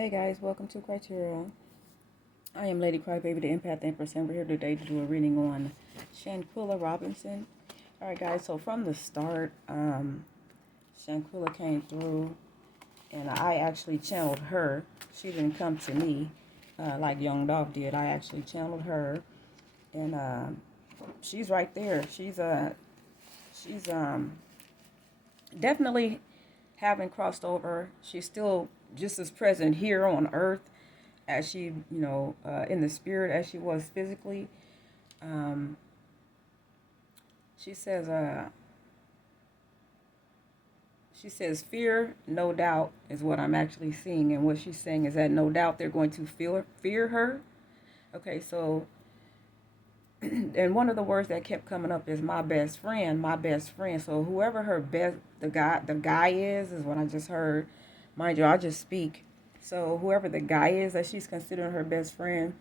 Hey guys, welcome to Criteria. I am Lady Crybaby, the Empath Empress, and we're here today to do a reading on Shanquella Robinson. Alright guys, so from the start, Shanquella came through and I actually channeled her. She didn't come to me like Young Dog did. I actually channeled her, and she's right there. She's definitely haven't crossed over. She's still just as present here on earth as she, in the spirit as she was physically. Um, she says, fear, no doubt, is what I'm actually seeing, and what she's saying is that no doubt they're going to fear her. Okay, so, and one of the words that kept coming up is my best friend, my best friend. So whoever her the guy is what I just heard. Mind you, I just speak. So whoever the guy is that she's considering her best friend,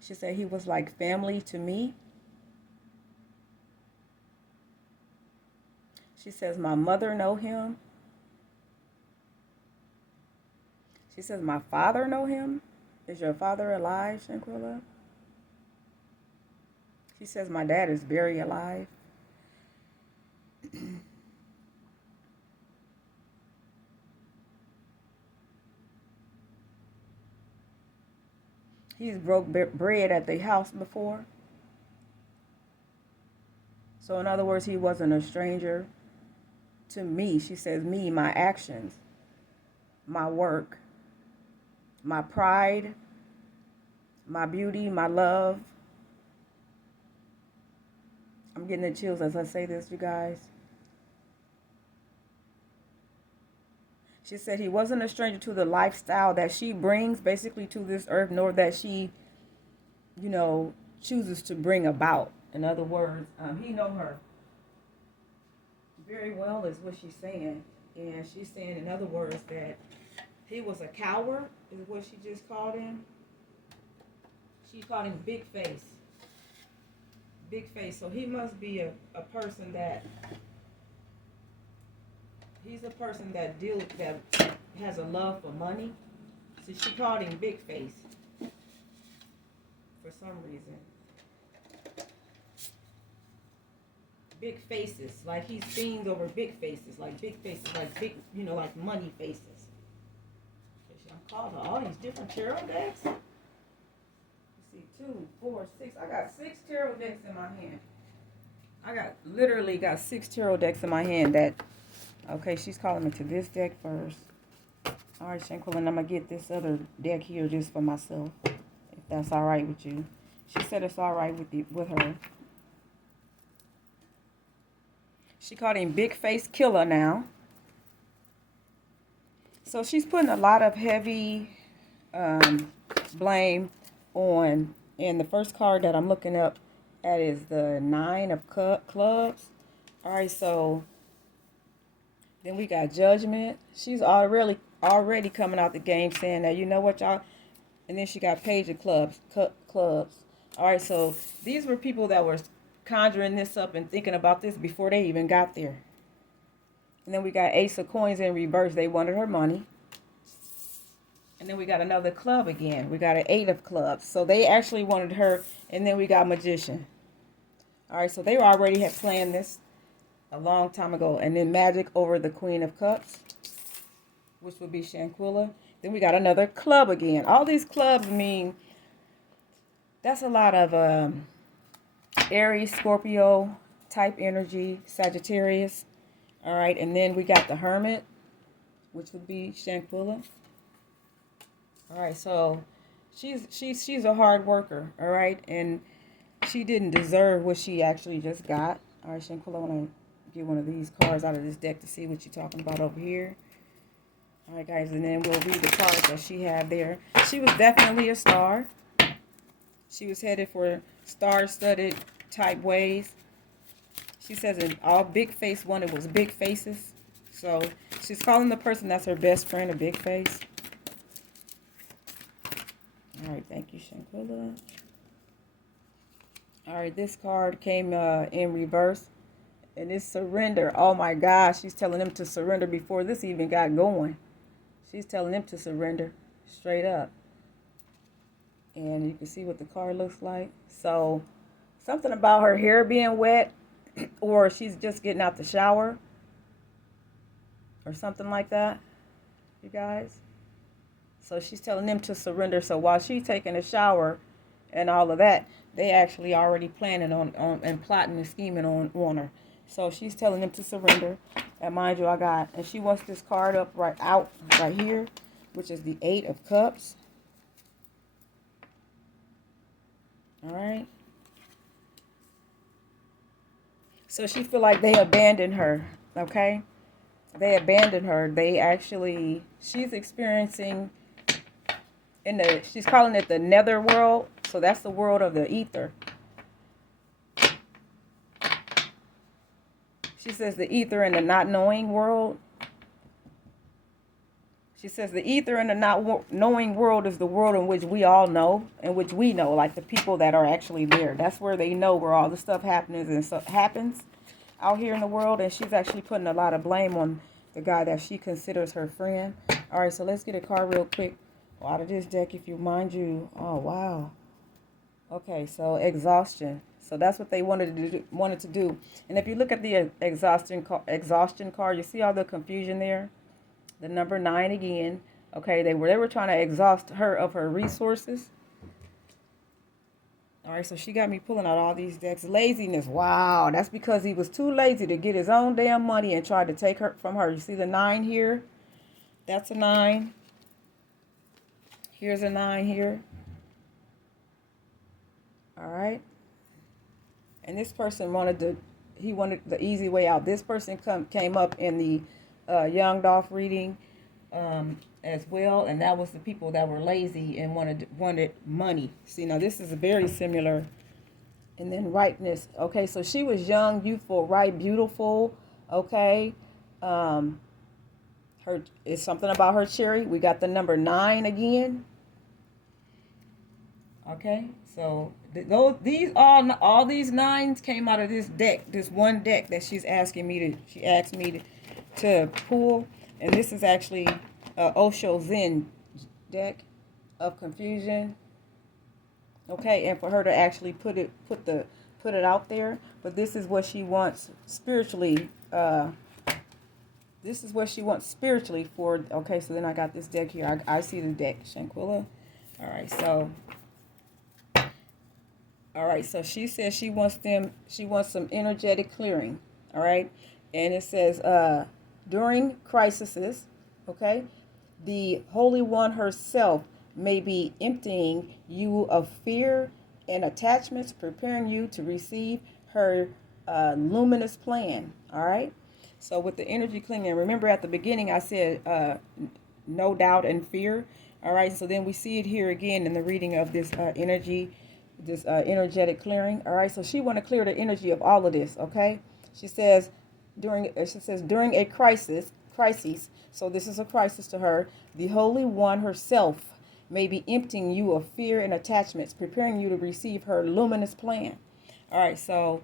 she said he was like family to me. She says my mother know him. She says my father know him. Is your father alive, Shanquella? She says my dad is very alive. He's broke bread at the house before. So in other words, he wasn't a stranger to me. She says me, my actions, my work, my pride, my beauty, my love. I'm getting the chills as I say this, you guys. She said he wasn't a stranger to the lifestyle that she brings basically to this earth, nor that she, chooses to bring about. In other words, he know her very well is what she's saying. And she's saying, in other words, that he was a coward, is what she just called him. She called him big face. Big face. So he must be a person that, he's a person that has a love for money. So she called him big face for some reason. Big faces, like he's fiends over big faces, like big like money faces. I'm called all these different tarot decks. Let's see, 2, 4, 6. I got 6 tarot decks in my hand. I literally got 6 tarot decks in my hand. Okay, she's calling me to this deck first. All right, Shanquella, and I'm gonna get this other deck here just for myself, if that's all right with you. She said it's all right with her. She called him Big Face Killer now. So she's putting a lot of heavy blame on. And the first card that I'm looking up at is the 9 of Clubs. All right, so then we got Judgment. She's already coming out the game saying that, you know what, y'all. And then she got Page of Clubs. All right, so these were people that were conjuring this up and thinking about this before they even got there. And then we got Ace of Coins in reverse. They wanted her money. And then we got another club again. We got an 8 of Clubs. So they actually wanted her. And then we got Magician. All right, so they already had planned this a long time ago. And then Magic over the Queen of Cups, which would be Shanquella. Then we got another club again. All these clubs mean that's a lot of Aries, Scorpio type energy, Sagittarius. All right, and then we got the Hermit, which would be Shanquella. All right, so she's a hard worker. All right, and she didn't deserve what she actually just got. All right, Shanquella, I want to get one of these cards out of this deck to see what you're talking about over here. All right, guys, and then we'll read the cards that she had there. She was definitely a star. She was headed for star-studded type ways. She says in all big face wanted was big faces. So she's calling the person that's her best friend a big face. All right, thank you, Shanquella. All right, this card came in reverse. And it's surrender. Oh my gosh, she's telling them to surrender before this even got going. She's telling them to surrender. straight up. And you can see what the card looks like. So something about her hair being wet, or she's just getting out the shower, or something like that, you guys. So she's telling them to surrender. So while she's taking a shower and all of that, they actually already planning on and plotting and scheming on her. So she's telling them to surrender. And mind you, and she wants this card up right here, which is the 8 of Cups. All right. So she feel like they abandoned her, okay? They abandoned her. She's experiencing she's calling it the nether world. So that's the world of the ether. She says the ether and the not knowing world. She says the ether and the not knowing world is the world in which we all know, in which we know, like the people that are actually there. That's where they know where all the stuff happens out here in the world. And she's actually putting a lot of blame on the guy that she considers her friend. All right, so let's get a card real quick out of this deck, if you mind you. Oh, wow. Okay, so exhaustion. So that's what they wanted to do. And if you look at the exhaustion card, you see all the confusion there. The number 9 again. Okay, they were trying to exhaust her of her resources. All right, so she got me pulling out all these decks. Laziness. Wow, that's because he was too lazy to get his own damn money and tried to take her from her. You see the 9 here? That's a 9. Here's a 9 here. All right. And this person wanted the easy way out. This person came up in the Young Dolph reading as well, and that was the people that were lazy and wanted money. See, now this is very similar. And then ripeness. Okay, so she was young, youthful, right, beautiful. Okay, it's something about her cherry. We got the number 9 again. Okay, so all these 9s came out of this deck, this one deck that she asked me to pull, and this is actually Osho Zen deck of confusion. Okay, and for her to actually put it out there, but this is what she wants spiritually. This is what she wants spiritually for. Okay, so then I got this deck here. I see the deck, Shanquella. All right, so she says she wants some energetic clearing. All right, and it says during crises, okay, the Holy One herself may be emptying you of fear and attachments, preparing you to receive her luminous plan. All right, so with the energy clearing, remember at the beginning I said no doubt and fear. All right, so then we see it here again in the reading of this energetic clearing. All right, so she want to clear the energy of all of this. Okay, she says during a crisis. So this is a crisis to her. The Holy One herself may be emptying you of fear and attachments, preparing you to receive her luminous plan. All right, so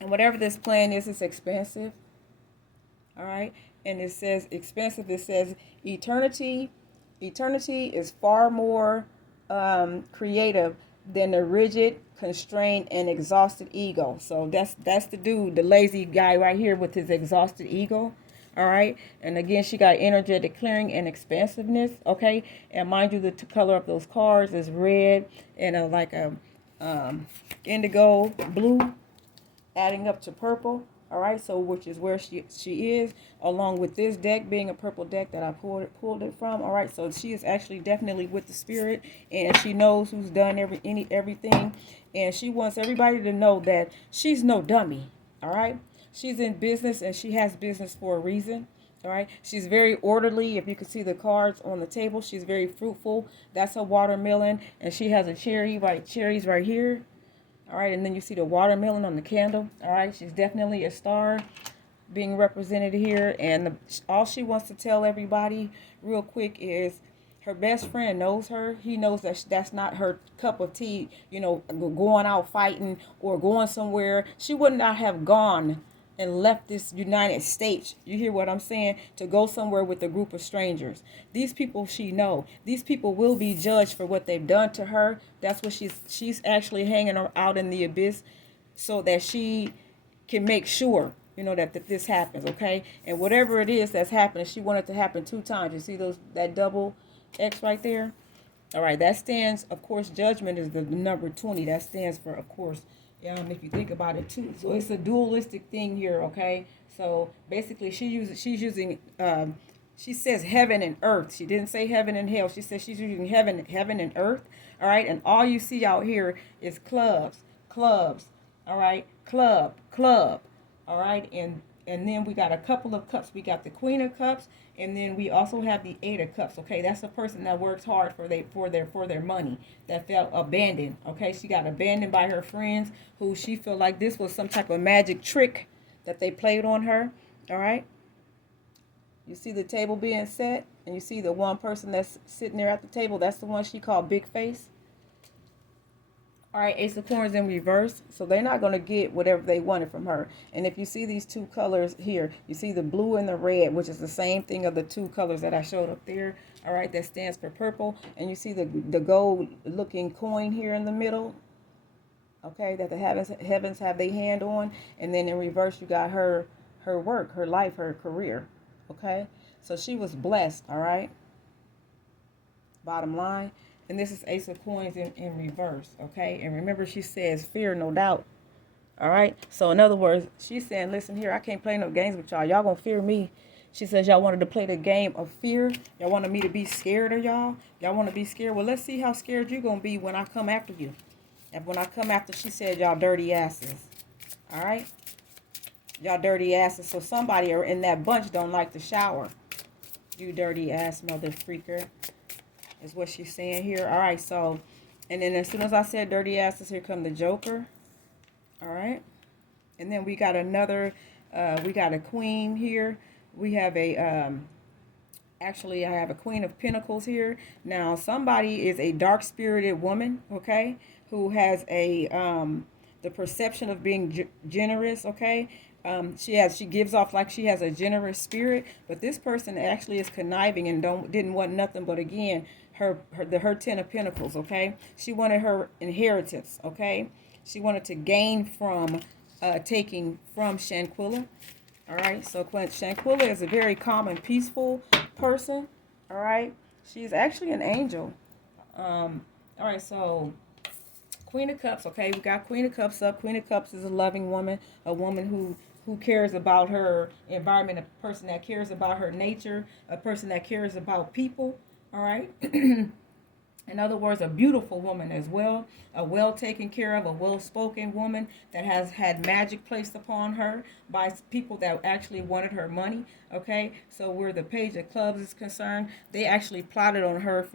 and whatever this plan is, it's expansive. All right, and it says expansive. It says eternity. Eternity is far more creative than the rigid, constrained, and exhausted ego. So that's the dude, the lazy guy right here with his exhausted ego. All right, and again, she got energetic clearing and expansiveness. Okay, and mind you, the color of those cards is red and like a indigo blue, adding up to purple. All right, so which is where she is, along with this deck being a purple deck that I pulled it from. All right, so she is actually definitely with the spirit, and she knows who's done everything, and she wants everybody to know that she's no dummy. All right, she's in business, and she has business for a reason. All right, she's very orderly. If you can see the cards on the table, she's very fruitful. That's a watermelon, and she has a cherries right here. All right, and then you see the watermelon on the candle. All right, she's definitely a star being represented here. And all she wants to tell everybody real quick is her best friend knows her. He knows that that's not her cup of tea, going out fighting or going somewhere. She would not have gone and left this United States. You hear what I'm saying? To go somewhere with a group of strangers. These people she know. These people will be judged for what they've done to her. That's what she's actually hanging out in the abyss so that she can make sure, that this happens, okay? And whatever it is that's happening, she wanted to happen 2 times. You see that double X right there? All right, that stands, of course, judgment is the number 20. That stands for, of course, if you think about it too. So it's a dualistic thing here, okay? So basically, she's using, she says heaven and earth. She didn't say heaven and hell. She says she's using heaven and earth, all right? And all you see out here is clubs, all right? Club, all right? And then we got a couple of cups. We got the Queen of Cups, and then we also have the Eight of Cups. Okay, that's a person that works hard for their money, that felt abandoned. Okay, she got abandoned by her friends, who she felt like this was some type of magic trick that they played on her. All right. You see the table being set, and you see the one person that's sitting there at the table. That's the one she called Big Face. All right, Ace of Coins in reverse. So they're not going to get whatever they wanted from her. And if you see these two colors here, you see the blue and the red, which is the same thing of the two colors that I showed up there. All right, that stands for purple. And you see the gold looking coin here in the middle. Okay, that the heavens have their hand on. And then in reverse, you got her work, her life, her career. Okay, so she was blessed. All right, bottom line. And this is Ace of Coins in reverse, okay? And remember, she says, fear no doubt, all right? So in other words, she's saying, listen here, I can't play no games with y'all. Y'all gonna fear me. She says, y'all wanted to play the game of fear. Y'all wanted me to be scared of y'all. Y'all want to be scared. Well, let's see how scared you gonna be when I come after you. And when I come after, she said, y'all dirty asses, all right? Y'all dirty asses. So somebody in that bunch don't like to shower. You dirty ass mother freaker. Is what she's saying here. All right, so, and then as soon as I said dirty asses, here come the Joker. All right, and then we got another, we got a queen here. We have actually I have a Queen of Pentacles here. Now, somebody is a dark-spirited woman, okay, who has the perception of being generous, okay. She gives off like she has a generous spirit, but this person actually is conniving and didn't want nothing but, again, her 10 of Pentacles, okay. She wanted her inheritance, okay. She wanted to gain from taking from Shanquella. All right, so Shanquella is a very calm and peaceful person. All right, she's actually an angel. All right, so Queen of Cups. Okay, we got Queen of Cups up. Queen of Cups is a loving woman, a woman who cares about her environment, a person that cares about her nature, a person that cares about people. All right. In other words, a beautiful woman as well, a well taken care of, a well spoken woman that has had magic placed upon her by people that actually wanted her money. Okay, so where the Page of Clubs is concerned, they actually plotted on her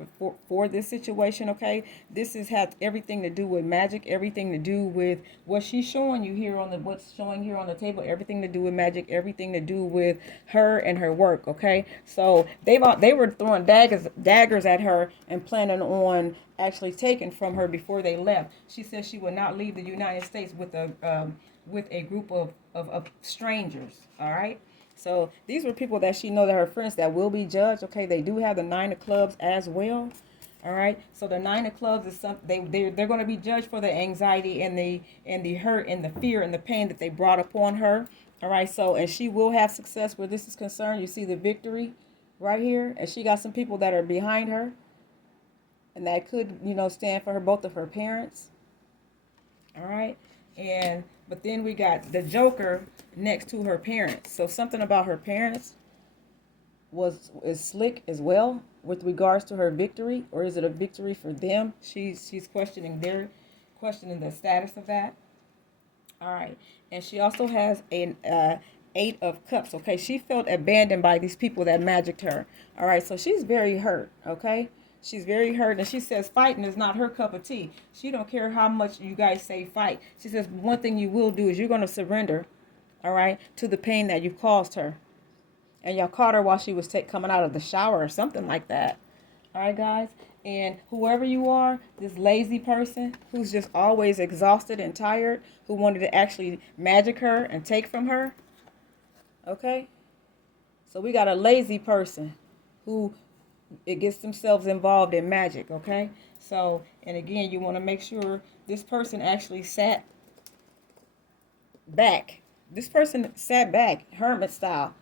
for this situation. Okay, this has had everything to do with magic, everything to do with what she's showing you here what's showing here on the table, everything to do with magic, everything to do with her and her work. Okay, so they were throwing daggers at her and planning on actually taken from her before they left. She said she would not leave the United States with a group of strangers. All right. So these were people that she know that her friends that will be judged. Okay, they do have the 9 of Clubs as well. All right. So the 9 of Clubs is something they're going to be judged for the anxiety and the hurt and the fear and the pain that they brought upon her. All right. So, and she will have success where this is concerned. You see the victory right here, and she got some people that are behind her, and that could, stand for her, both of her parents. All right. But then we got the Joker next to her parents. So something about her parents is slick as well with regards to her victory, or is it a victory for them? She's questioning the status of that. All right. And she also has an 8 of Cups. Okay. She felt abandoned by these people that magicked her. All right. So she's very hurt. Okay. She's very hurt, and she says fighting is not her cup of tea. She don't care how much you guys say fight. She says one thing you will do is you're going to surrender, all right, to the pain that you've caused her. And y'all caught her while she was coming out of the shower or something like that. All right, guys? And whoever you are, this lazy person who's just always exhausted and tired, who wanted to actually magic her and take from her, Okay? So we got a lazy person who it gets themselves involved in magic, okay? So, and again, you want to make sure this person actually sat back. This person sat back, hermit style,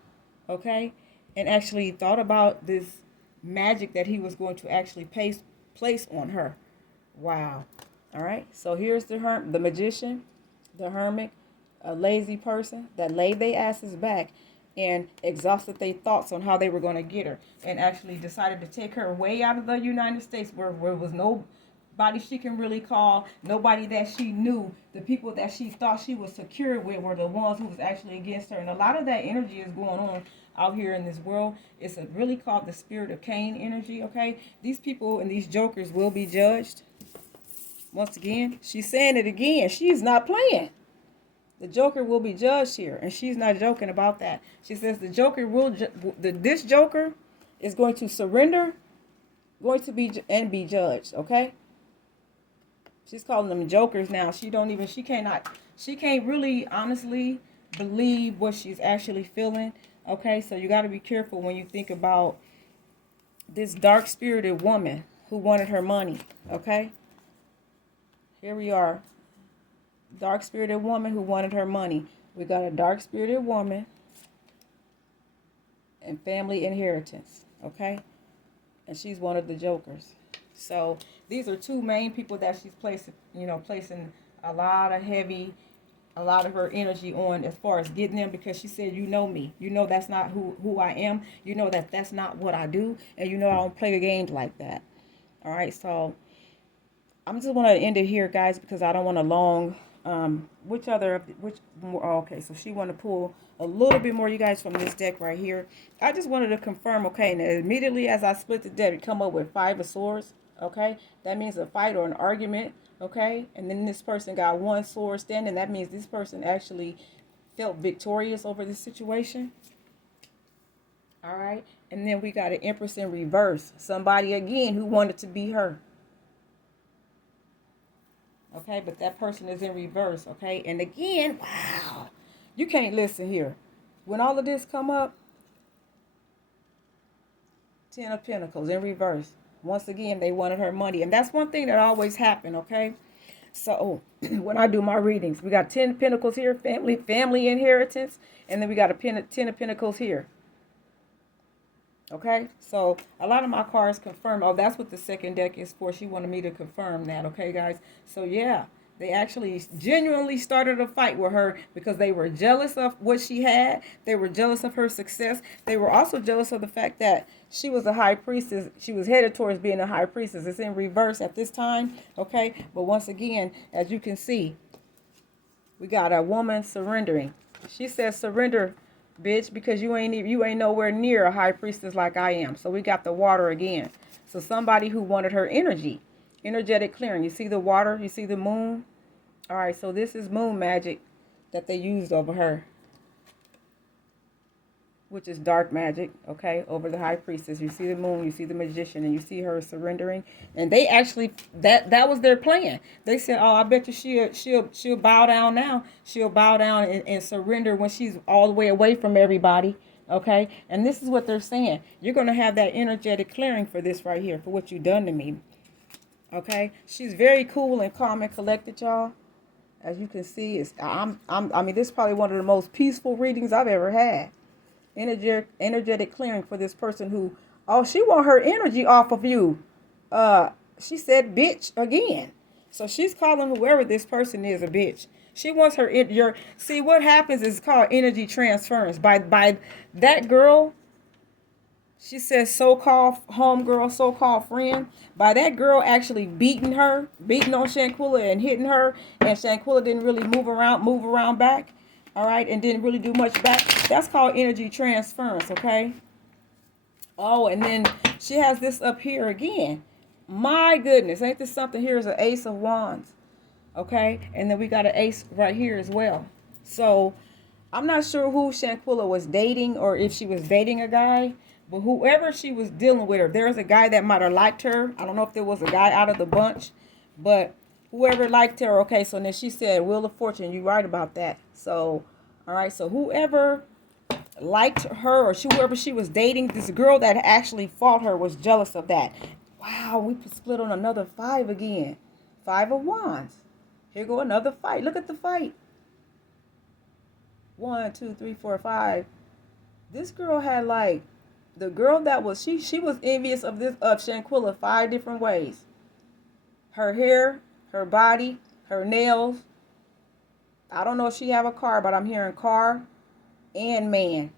okay? And actually thought about this magic that he was going to actually place on her. Wow. All right. So here's the magician, the hermit, a lazy person that laid their asses back and exhausted their thoughts on how they were going to get her, and actually decided to take her way out of the United States where was nobody she can really call, nobody that she knew. The people that she thought she was secure with were the ones who was actually against her. And a lot of that energy is going on out here in this world. It's really called the spirit of Cain energy, okay? These people and these jokers will be judged. Once again, she's saying it again. She's not playing. The Joker will be judged here, and she's not joking about that. She says the Joker this Joker is going to surrender, going to be and be judged. Okay. She's calling them jokers now. She can't really honestly believe what she's actually feeling. Okay, so you got to be careful when you think about this dark spirited woman who wanted her money. Okay. Here we are. Dark spirited woman who wanted her money. We got a dark spirited woman and family inheritance. Okay? And she's one of the jokers. So these are two main people that she's placing a lot of her energy on as far as getting them, because she said, you know me. You know that's not who I am. You know that's not what I do. And you know I don't play games like that. All right, so I'm just want to end it here, guys, because I don't want to long. Okay, so she wanted to pull a little bit more, you guys, from this deck right here. I just wanted to confirm, okay, and immediately as I split the deck, it come up with 5 of swords, okay? That means a fight or an argument, okay? And then this person got 1 sword standing. That means this person actually felt victorious over this situation. All right, and then we got an Empress in reverse. Somebody, again, who wanted to be her. Okay, but that person is in reverse, okay? And again, wow, you can't listen here. When all of this come up, 10 of Pentacles in reverse. Once again, they wanted her money. And that's one thing that always happen, okay? So when I do my readings, we got 10 Pentacles here, family inheritance, and then we got a 10 of Pentacles here. Okay, so a lot of my cards confirm. Oh, that's what the second deck is for. She wanted me to confirm that. Okay, guys. So yeah, they actually genuinely started a fight with her because they were jealous of what she had. They were jealous of her success. They were also jealous of the fact that she was a high priestess. She was headed towards being a high priestess. It's in reverse at this time. Okay, but once again, as you can see, we got a woman surrendering. She says, surrender, bitch, because you ain't nowhere near a high priestess like I am. So we got the water again. So somebody who wanted her energy, energetic clearing. You see the water, you see the moon. All right, so this is moon magic that they used over her, which is dark magic, okay, over the high priestess. You see the moon, you see the magician, and you see her surrendering. And they actually, that was their plan. They said, oh, I bet you she'll bow down now. She'll bow down and surrender when she's all the way away from everybody, okay? And this is what they're saying. You're going to have that energetic clearing for this right here, for what you've done to me, okay? She's very cool and calm and collected, y'all. As you can see, I mean, this is probably one of the most peaceful readings I've ever had. Energetic clearing for this person who, oh, she want her energy off of you. She said bitch again. So she's calling whoever this person is a bitch. She wants see what happens is called energy transference. By that girl, she says so-called homegirl, so-called friend. By that girl actually beating on Shanquella and hitting her, and Shanquella didn't really move around back. All right, and didn't really do much back. That's called energy transference, okay? Oh, and then she has this up here again. My goodness, ain't this something? Here's an Ace of Wands, okay? And then we got an ace right here as well. So I'm not sure who Shanquella was dating or if she was dating a guy, but whoever she was dealing with, or there's a guy that might have liked her. I don't know if there was a guy out of the bunch, but whoever liked her, okay, so then she said, Wheel of Fortune, you right about that. So, all right, so whoever liked her, or whoever she was dating, this girl that actually fought her was jealous of that. Wow, we split on another 5 again. 5 of Wands. Here go another fight. Look at the fight. 1, 2, 3, 4, 5. This girl had like, the girl that was, she was envious of Shanquella 5 different ways. Her hair, her body, her nails. I don't know if she have a car, but I'm hearing car and man.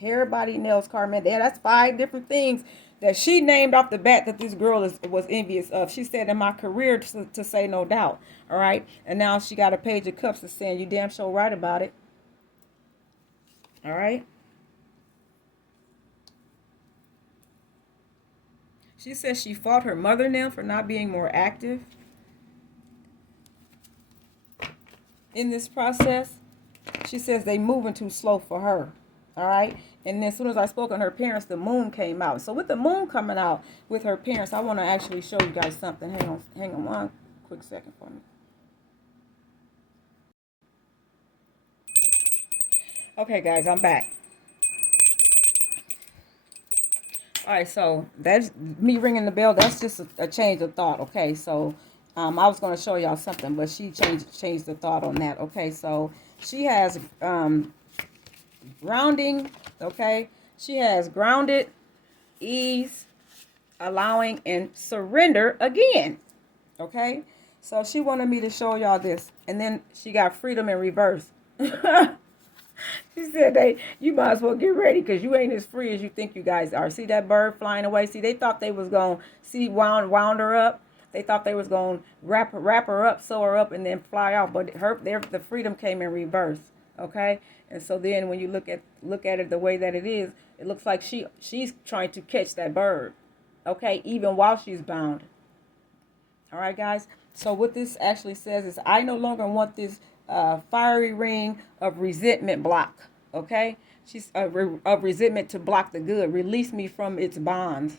Hair, body, nails, car, man. Yeah, that's 5 different things that she named off the bat that this girl was envious of. She said, in my career, to say no doubt. All right. And now she got a page of cups that's saying, you damn sure right about it. All right. She says she fought her mother now for not being more active in this process. She says they moving too slow for her. All right. And then as soon as I spoke on her parents, the moon came out. So with the moon coming out with her parents, I want to actually show you guys something. Hang on one quick second for me. Okay, guys, I'm back. All right, so that's me ringing the bell. That's just a change of thought. Okay, so I was going to show y'all something, but she changed the thought on that. Okay, so she has grounding. Okay, she has grounded, ease, allowing, and surrender again. Okay, so she wanted me to show y'all this, and then she got freedom in reverse. She said, you might as well get ready because you ain't as free as you think you guys are. See that bird flying away? See, they thought they was going to wound her up. They thought they was going to wrap her up, sew her up, and then fly off. But the freedom came in reverse. Okay? And so then when you look at it the way that it is, it looks like she's trying to catch that bird. Okay? Even while she's bound. All right, guys? So what this actually says is, I no longer want this fiery ring of resentment block. Okay, she's of resentment to block the good. Release me from its bonds.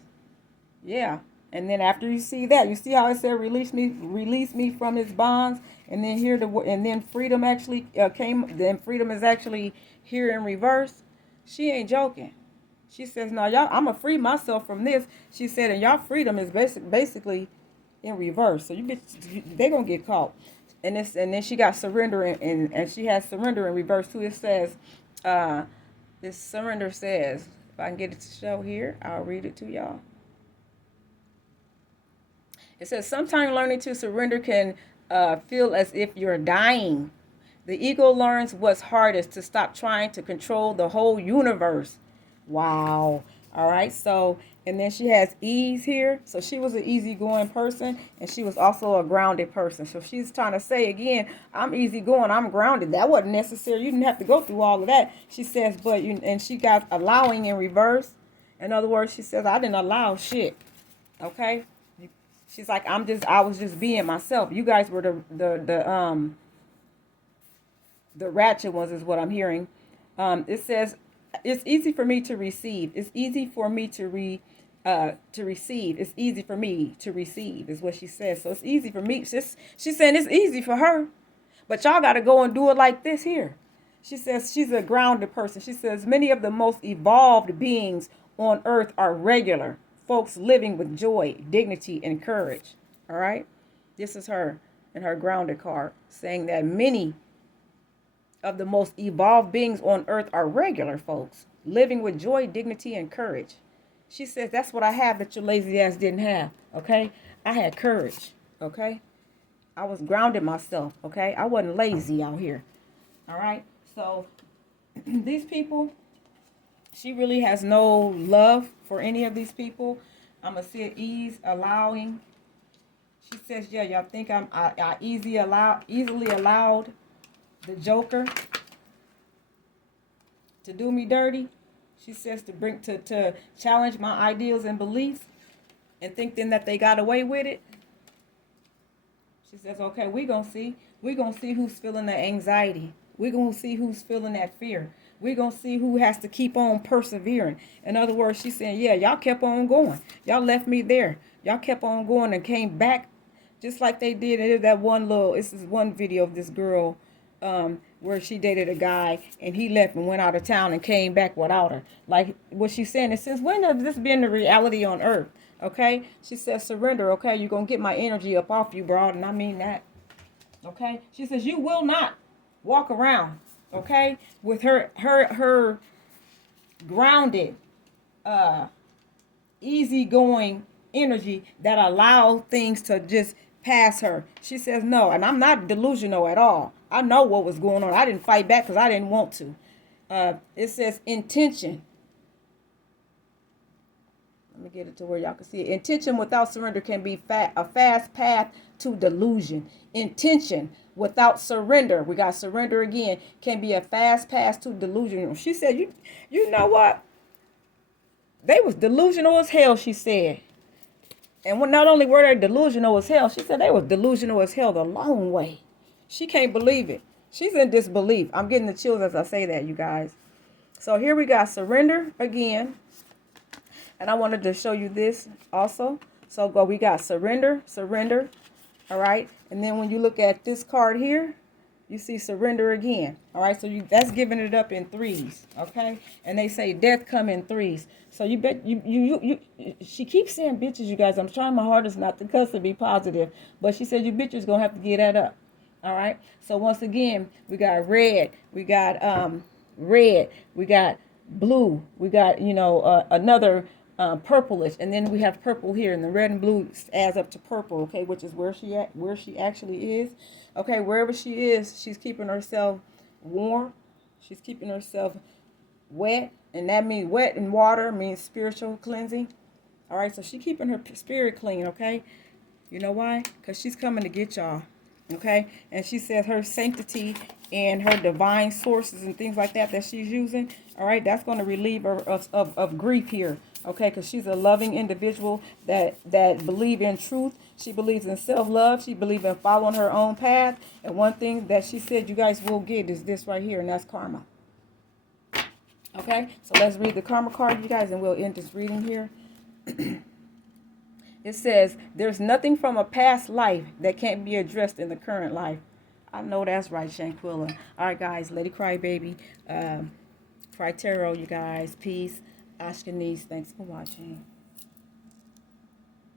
Yeah, and then after you see that, you see how it said release me from its bonds, and then and then freedom actually came. Then freedom is actually here in reverse. She ain't joking. She says, "No, y'all, I'm gonna free myself from this." She said, "And y'all freedom is basically in reverse. So they gonna get caught." And then she got surrender and she has surrender in reverse too. It says, this surrender says, if I can get it to show here, I'll read it to y'all. It says, sometimes learning to surrender can feel as if you're dying. The ego learns what's hardest, to stop trying to control the whole universe. Wow. All right. So, and then she has ease here. So she was an easygoing person, and she was also a grounded person. So she's trying to say again, I'm easygoing, I'm grounded. That wasn't necessary. You didn't have to go through all of that. She says, and she got allowing in reverse. In other words, she says, I didn't allow shit. Okay. She's like, I was just being myself. You guys were the ratchet ones, is what I'm hearing. It says, it's easy for me to receive. It's easy for me to receive. It's easy for me to receive, is what she says. So it's easy for me. She's saying it's easy for her, but y'all got to go and do it like this here. She says she's a grounded person. She says many of the most evolved beings on earth are regular folks living with joy, dignity, and courage. All right. This is her and her grounded card saying that many of the most evolved beings on earth are regular folks living with joy, dignity, and courage. She says, that's what I have that your lazy ass didn't have. Okay. I had courage. Okay. I was grounded myself. Okay. I wasn't lazy out here. All right. So these people, she really has no love for any of these people. I'm going to see it ease, allowing. She says, yeah, y'all think I easily allowed the Joker to do me dirty. She says to challenge my ideals and beliefs and think then that they got away with it. She says, okay, we're going to see who's feeling the anxiety. We're going to see who's feeling that fear. We're going to see who has to keep on persevering. In other words, she's saying, yeah, y'all kept on going. Y'all left me there. Y'all kept on going and came back just like they did. And that this is one video of this girl where she dated a guy and he left and went out of town and came back without her. Like what she's saying is, since when has this been the reality on earth? Okay? She says, surrender, okay? You're going to get my energy up off you, broad, and I mean that. Okay? She says, you will not walk around, okay, with her grounded, easygoing energy that allow things to just pass her. She says no, and I'm not delusional at all. I know what was going on. I didn't fight back because I didn't want to. It says intention. Let me get it to where y'all can see it. Intention without surrender can be a fast path to delusion. Intention without surrender, we got surrender again, can be a fast path to delusion. She said, you know what? They was delusional as hell, she said. And not only were they delusional as hell, she said they was delusional as hell the long way. She can't believe it. She's in disbelief. I'm getting the chills as I say that, you guys. So here we got surrender again. And I wanted to show you this also. So we got surrender, surrender. All right. And then when you look at this card here, you see surrender again. All right. So that's giving it up in threes. Okay. And they say death come in threes. So you bet she keeps saying bitches, you guys. I'm trying my hardest not to cuss and be positive. But she said you bitches gonna have to get that up. All right. So once again, we got red. We got red. We got blue. We got, another purplish, and then we have purple here, and the red and blue adds up to purple, okay, which is where she actually is. Okay, wherever she is, she's keeping herself warm. She's keeping herself wet, and that means wet and water means spiritual cleansing. All right, so she's keeping her spirit clean, okay? You know why? Because she's coming to get y'all, okay? And she says her sanctity and her divine sources and things like that she's using, all right, that's going to relieve her of grief here, okay? Because she's a loving individual that believes in truth. She believes in self-love. She believes in following her own path. And one thing that she said you guys will get is this right here, and that's karma. Okay, so let's read the karma card, you guys, and we'll end this reading here. It says, there's nothing from a past life that can't be addressed in the current life. I know that's right, Shanquella. All right, guys, Lady Crybaby, Cry Tarot, you guys. Peace. Ashkenese, thanks for watching.